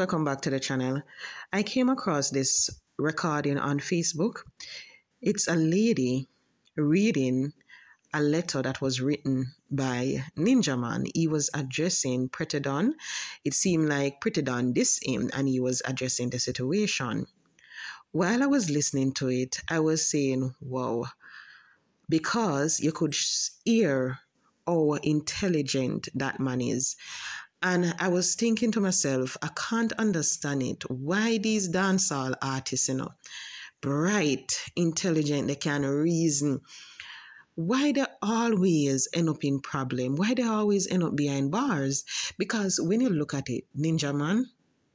welcome back to the channel. I came across this recording on Facebook. It's a lady reading a letter that was written by Ninja Man. He was addressing Pretti Don. It seemed like Pretti Don dissed him and he was addressing the situation. While I was listening to it, I was saying, wow, because you could hear how intelligent that man is. And I was thinking to myself, I can't understand it. Why these dancehall artists, bright, intelligent, they can reason. Why they always end up in problem? Why they always end up behind bars? Because when you look at it, Ninja Man,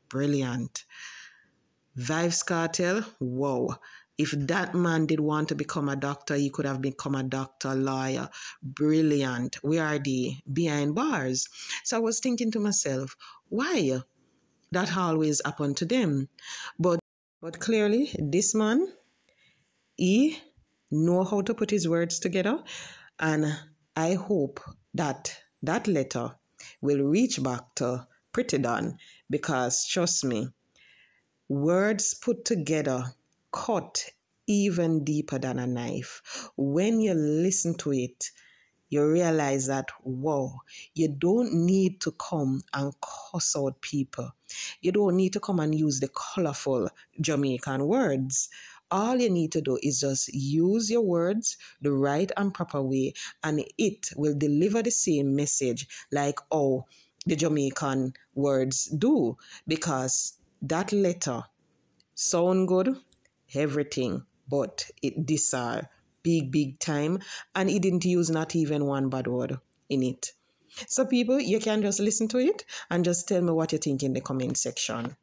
brilliant. Vybz Kartel, wow. If that man did want to become a doctor, he could have become a doctor, lawyer. Brilliant. Where are they? Behind bars. So I was thinking to myself, why that always happened to them? But clearly, this man, he know how to put his words together. And I hope that that letter will reach back to Pretti Don, because trust me, words put together cut even deeper than a knife. When you listen to it, you realize that, wow, you don't need to come and cuss out people. You don't need to come and use the colorful Jamaican words. All you need to do is just use your words the right and proper way, and it will deliver the same message like how the Jamaican words do, because that letter sound good, everything, but it disar big time, and he didn't use not even one bad word in it. So people, you can just listen to it and just tell me what you think in the comment section.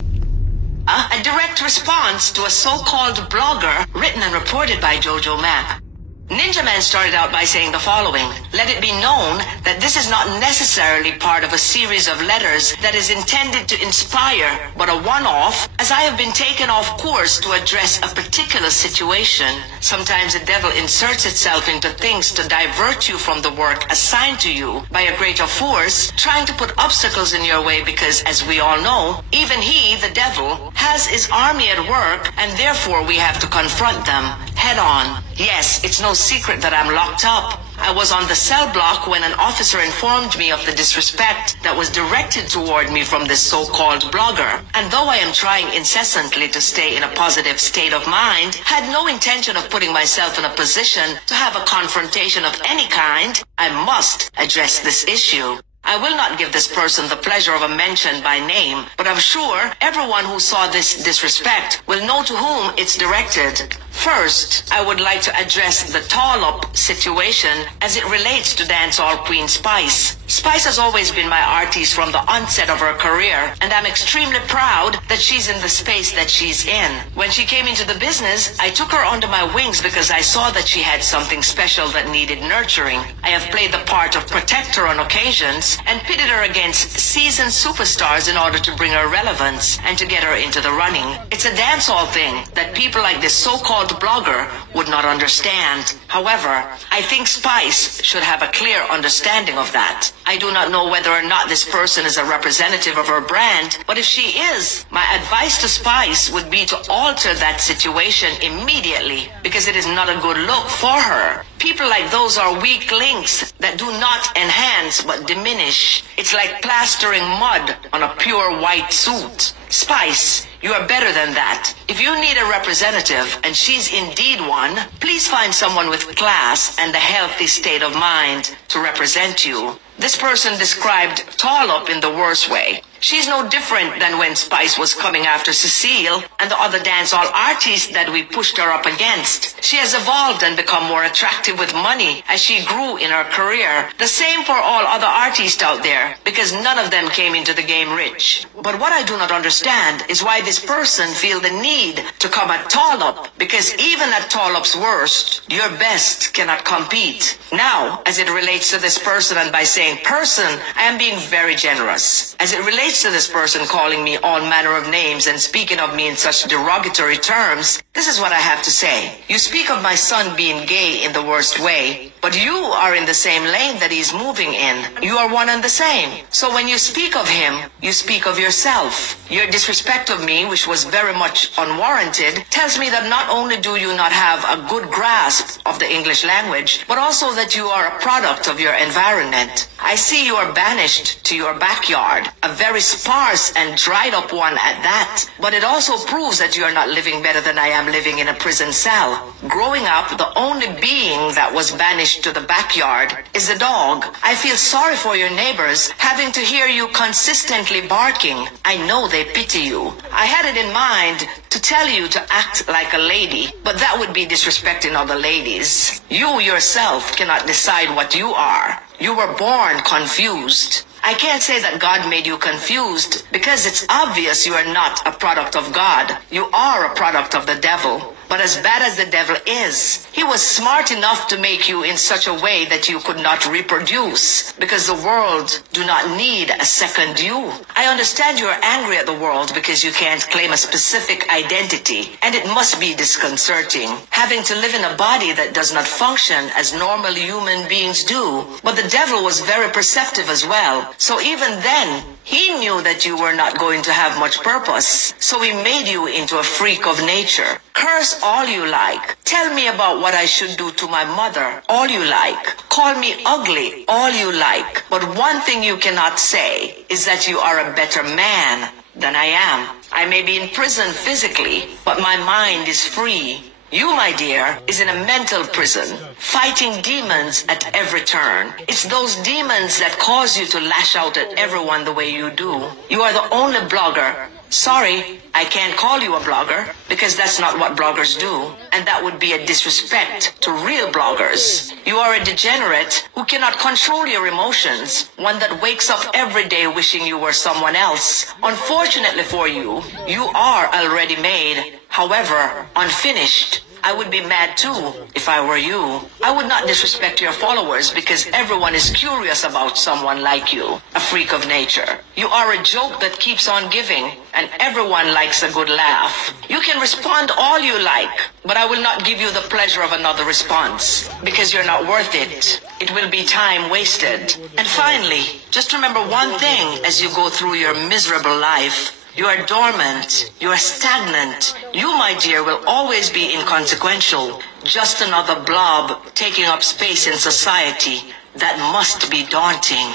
A direct response to a so-called blogger written and reported by Jojo Mac. Ninja Man started out by saying the following: let it be known that this is not necessarily part of a series of letters that is intended to inspire, but a one-off, as I have been taken off course to address a particular situation. Sometimes the devil inserts itself into things to divert you from the work assigned to you by a greater force, trying to put obstacles in your way because, as we all know, even he, the devil, has his army at work, and therefore we have to confront them head on. Yes, it's no secret that I'm locked up. I was on the cell block when an officer informed me of the disrespect that was directed toward me from this so-called blogger. And though I am trying incessantly to stay in a positive state of mind, had no intention of putting myself in a position to have a confrontation of any kind, I must address this issue. I will not give this person the pleasure of a mention by name, but I'm sure everyone who saw this disrespect will know to whom it's directed. First, I would like to address the tall-up situation as it relates to dancehall queen Spice. Spice has always been my artist from the onset of her career, and I'm extremely proud that she's in the space that she's in. When she came into the business, I took her under my wings because I saw that she had something special that needed nurturing. I have played the part of protector on occasions and pitted her against seasoned superstars in order to bring her relevance and to get her into the running. It's a dancehall thing that people like this so-called blogger would not understand. However, I think Spice should have a clear understanding of that. I do not know whether or not this person is a representative of her brand, but if she is, my advice to Spice would be to alter that situation immediately, because it is not a good look for her. People like those are weak links that do not enhance but diminish. It's like plastering mud on a pure white suit. Spice, you are better than that. If you need a representative, and she's indeed one, please find someone with class and a healthy state of mind to represent you. This person described Tall Up in the worst way. She's no different than when Spice was coming after Cecile and the other dancehall artists that we pushed her up against. She has evolved and become more attractive with money as she grew in her career. The same for all other artists out there, because none of them came into the game rich. But what I do not understand is why this person feel the need to come at Tall Up, because even at Tall Up's worst, your best cannot compete. Now, as it relates to this person, and by saying person, I am being very generous. As it relates to this person calling me all manner of names and speaking of me in such derogatory terms, this is what I have to say. You speak of my son being gay in the worst way. But you are in the same lane that he's moving in. You are one and the same. So when you speak of him, you speak of yourself. Your disrespect of me, which was very much unwarranted, tells me that not only do you not have a good grasp of the English language, but also that you are a product of your environment. I see you are banished to your backyard, a very sparse and dried up one at that. But it also proves that you are not living better than I am living in a prison cell. Growing up, the only being that was banished to the backyard is a dog. I feel sorry for your neighbors, having to hear you consistently barking. I know they pity you. I had it in mind to tell you to act like a lady, but that would be disrespecting other ladies. You yourself cannot decide what you are. You were born confused. I can't say that God made you confused because it's obvious you are not a product of God. You are a product of the devil. But as bad as the devil is, he was smart enough to make you in such a way that you could not reproduce, because the world do not need a second you. I understand you are angry at the world because you can't claim a specific identity, and it must be disconcerting, having to live in a body that does not function as normal human beings do. But the devil was very perceptive as well, so even then, he knew that you were not going to have much purpose, so he made you into a freak of nature. Curse all you like. Tell me about what I should do to my mother, all you like. Call me ugly, all you like. But one thing you cannot say is that you are a better man than I am. I may be in prison physically, but my mind is free. You, my dear, is in a mental prison, fighting demons at every turn. It's those demons that cause you to lash out at everyone the way you do. You are the only blogger. Sorry, I can't call you a blogger, because that's not what bloggers do, and that would be a disrespect to real bloggers. You are a degenerate who cannot control your emotions, one that wakes up every day wishing you were someone else. Unfortunately for you, you are already made, however, unfinished. I would be mad too if I were you. I would not disrespect your followers because everyone is curious about someone like you, a freak of nature. You are a joke that keeps on giving, and everyone likes a good laugh. You can respond all you like, but I will not give you the pleasure of another response because you're not worth it. It will be time wasted. And finally, just remember one thing as you go through your miserable life. You are dormant. You are stagnant. You, my dear, will always be inconsequential. Just another blob taking up space in society. That must be daunting.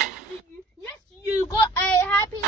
Yes, you got a happy